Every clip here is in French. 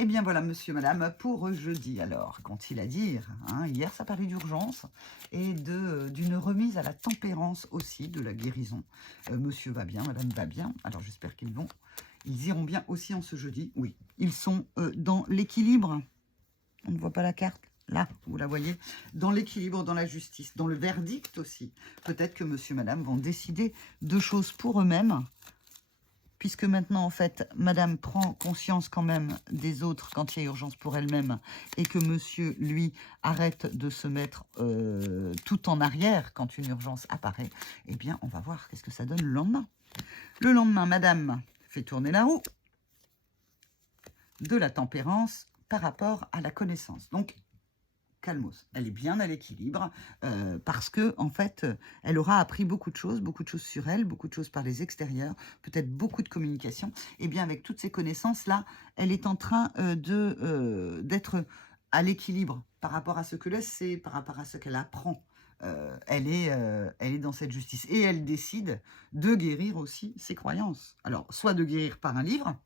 Eh bien voilà, monsieur, madame, pour jeudi. Alors, qu'ont-ils à dire, hein? Hier, ça parlait d'urgence et d'une remise à la tempérance aussi, de la guérison. Monsieur va bien, madame va bien. Alors, j'espère ils iront bien aussi en ce jeudi. Oui, ils sont dans l'équilibre. On ne voit pas la carte. Là, vous la voyez, dans l'équilibre, dans la justice, dans le verdict aussi. Peut-être que monsieur, madame vont décider de choses pour eux-mêmes, puisque maintenant, en fait, madame prend conscience quand même des autres quand il y a urgence pour elle-même, et que monsieur, lui, arrête de se mettre tout en arrière quand une urgence apparaît, eh bien, on va voir qu'est-ce que ça donne le lendemain. Le lendemain, madame fait tourner la roue de la tempérance par rapport à la connaissance. Donc, calmos, elle est bien à l'équilibre parce que en fait, elle aura appris beaucoup de choses sur elle, beaucoup de choses par les extérieurs, peut-être beaucoup de communication. Et bien avec toutes ces connaissances-là, elle est en train d'être à l'équilibre par rapport à ce que c'est, par rapport à ce qu'elle apprend. Elle est dans cette justice et elle décide de guérir aussi ses croyances. Alors, soit de guérir par un livre,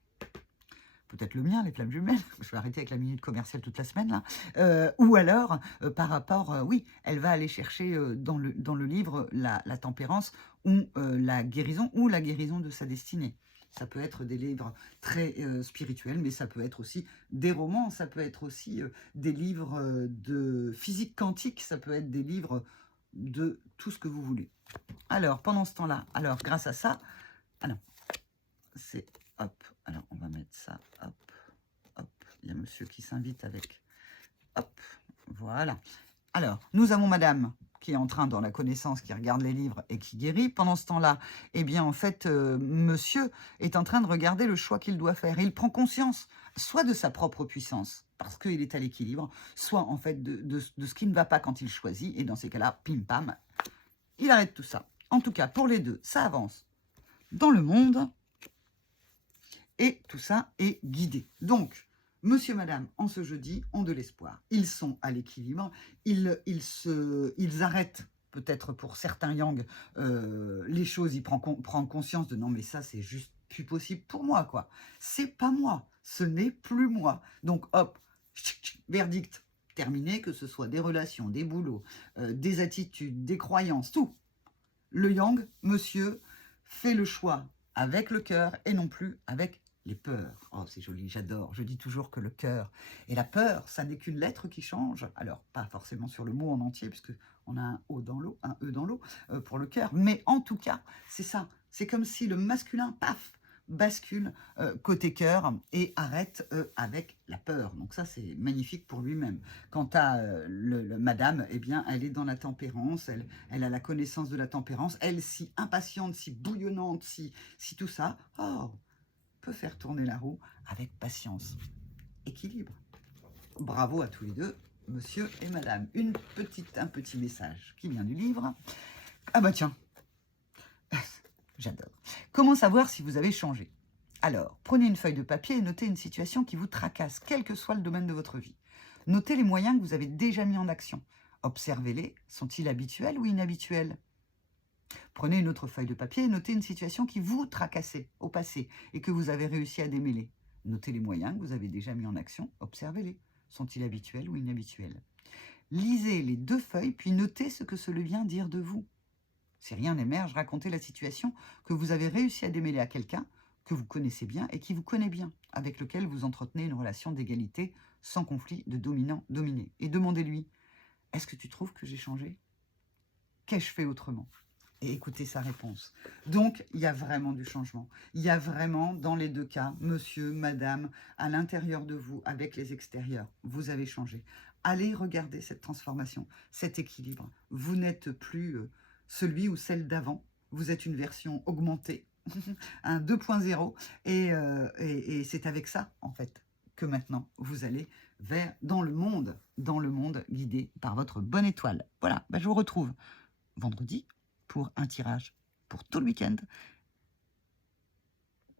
peut-être le mien, les flammes jumelles, je vais arrêter avec la minute commerciale toute la semaine, là. Ou alors, par rapport, oui, elle va aller chercher dans le livre la tempérance ou la guérison de sa destinée. Ça peut être des livres très spirituels, mais ça peut être aussi des romans, ça peut être aussi des livres de physique quantique, ça peut être des livres de tout ce que vous voulez. Alors, pendant ce temps-là, alors grâce à ça, alors, c'est hop, alors on va mettre ça, hop, hop, il y a monsieur qui s'invite avec, hop, voilà. Alors, nous avons madame qui est en train, dans la connaissance, qui regarde les livres et qui guérit. Pendant ce temps-là, eh bien, en fait, monsieur est en train de regarder le choix qu'il doit faire. Et il prend conscience, soit de sa propre puissance, parce qu'il est à l'équilibre, soit, en fait, de ce qui ne va pas quand il choisit. Et dans ces cas-là, pim, pam, il arrête tout ça. En tout cas, pour les deux, ça avance dans le monde. Et tout ça est guidé. Donc, monsieur, madame, en ce jeudi, ont de l'espoir. Ils sont à l'équilibre. Ils arrêtent, peut-être pour certains yang, les choses. Ils prennent conscience de non, mais ça, c'est juste plus possible pour moi, quoi. C'est pas moi. Ce n'est plus moi. Donc, hop, verdict terminé, que ce soit des relations, des boulots, des attitudes, des croyances, tout. Le yang, monsieur, fait le choix avec le cœur et non plus avec les peurs. Oh, c'est joli, j'adore. Je dis toujours que le cœur et la peur, ça n'est qu'une lettre qui change. Alors, pas forcément sur le mot en entier, puisque on a un O dans l'eau, un E dans l'eau pour le cœur. Mais en tout cas, c'est ça. C'est comme si le masculin, paf, bascule côté cœur et arrête avec la peur. Donc ça, c'est magnifique pour lui-même. Quant à madame, eh bien, elle est dans la tempérance, elle a la connaissance de la tempérance, elle, si impatiente, si bouillonnante, si tout ça, oh, peut faire tourner la roue avec patience. Équilibre. Bravo à tous les deux, monsieur et madame. Un petit message qui vient du livre. Ah bah tiens, j'adore. Comment savoir si vous avez changé? Alors, prenez une feuille de papier et notez une situation qui vous tracasse, quel que soit le domaine de votre vie. Notez les moyens que vous avez déjà mis en action. Observez-les. Sont-ils habituels ou inhabituels? Prenez une autre feuille de papier et notez une situation qui vous tracassait au passé et que vous avez réussi à démêler. Notez les moyens que vous avez déjà mis en action. Observez-les. Sont-ils habituels ou inhabituels? Lisez les deux feuilles, puis notez ce que cela vient dire de vous. Si rien n'émerge, racontez la situation que vous avez réussi à démêler à quelqu'un que vous connaissez bien et qui vous connaît bien, avec lequel vous entretenez une relation d'égalité sans conflit de dominant-dominé. Et demandez-lui, est-ce que tu trouves que j'ai changé? Qu'ai-je fait autrement? Et écoutez sa réponse. Donc, il y a vraiment du changement. Il y a vraiment, dans les deux cas, monsieur, madame, à l'intérieur de vous, avec les extérieurs, vous avez changé. Allez regarder cette transformation, cet équilibre. Vous n'êtes plus celui ou celle d'avant. Vous êtes une version augmentée, un 2.0. Et c'est avec ça, en fait, que maintenant, vous allez dans le monde guidé par votre bonne étoile. Voilà, je vous retrouve vendredi pour un tirage pour tout le week-end.